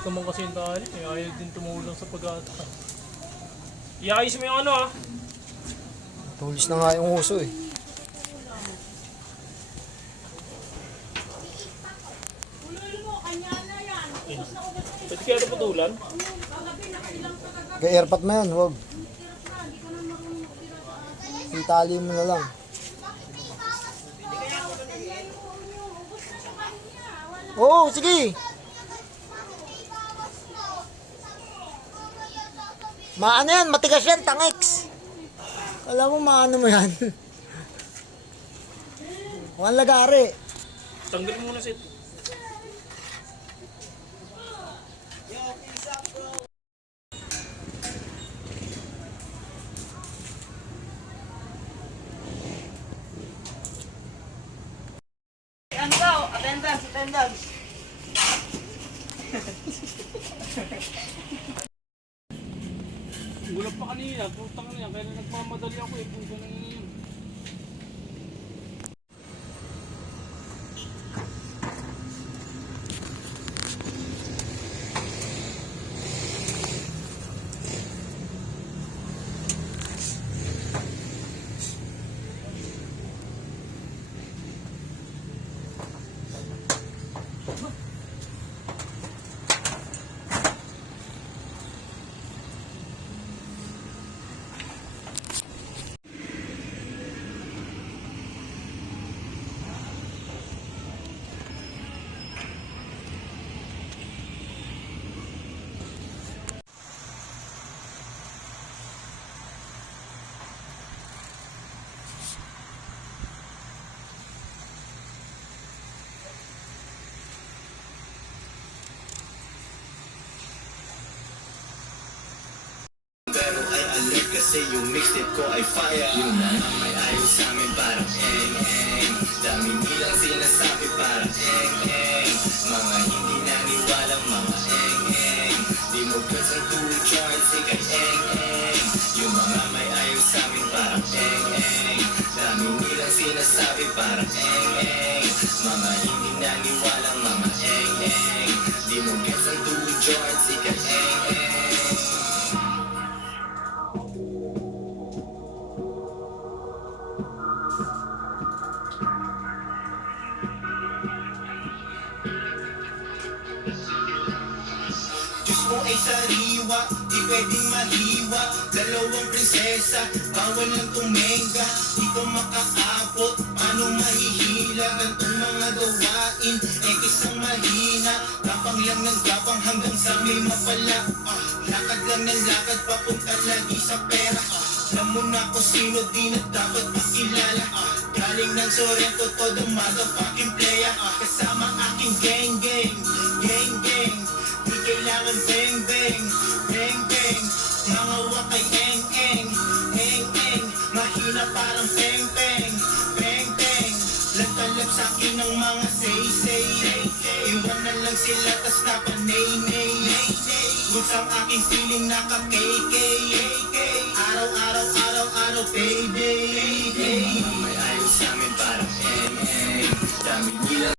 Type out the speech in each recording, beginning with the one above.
Makulit naman kasi yung tali. Ayaw din tumulong sa pag-ata. Iayos mo yung ano ah. Tulis na nga yung uso eh. Pwede kaya ito putulan? Kaya-airpat mo yan, huwag. Itali mo na lang. Oo, sige. Maano yan, matigas yan, tangex. Alam mo, maano mo yan. Huwag lagari. Tanggalin mo muna sa ito. Ano daw? Attendance, attendance. Gulat pa kanina. Putang na yan. Kaya nagmamadali ako eh. Kung gano'n na yun. Pero ay alert kasi yung mixtape ko ay fire. Yung mga may ayaw sa amin parang eng-eng. Dami nilang sinasabi parang eng-eng. Mga hindi naniwalang mga eng-eng. Di mo gets ang two charts, ikay eng-eng. Yung mga may ayaw sa amin parang eng-eng. Dami nilang sinasabi parang eng-eng. Mga hindi naniwalang mga eng-eng. Di mo gets ang two charts, ikay eng-eng. Diyos mo ay sariwa, di pwedeng mahiwa. Dalawang prinsesa, bawal ng tumenga. Di ko makaabot, paano mahihila? Gantong mga gawain, isang mahina. Gapang lang ng gapang hanggang sa may mapala. Lakad lang ng lakad, papunta lagi sa pera. Alam mo na kung sino di na dapat makilala. Galing ng Sorrento, todo motherfucking playa. Kasama aking gang gang, gang gang. Di kailangan bang bang, bang bang. Mga wakay eng eng, eng eng. Mahina parang peng peng, peng peng. Lagtalab sa'kin ng mga say say. Iwan na lang sila tas napanay nay nay. Goods ang aking feeling naka-KK. Araw-araw, araw-araw payday. May ayos sa amin parang eng eng. Dami nila.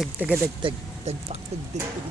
Tag-taga-dag-tag. Tagpak, tag-tag-tag.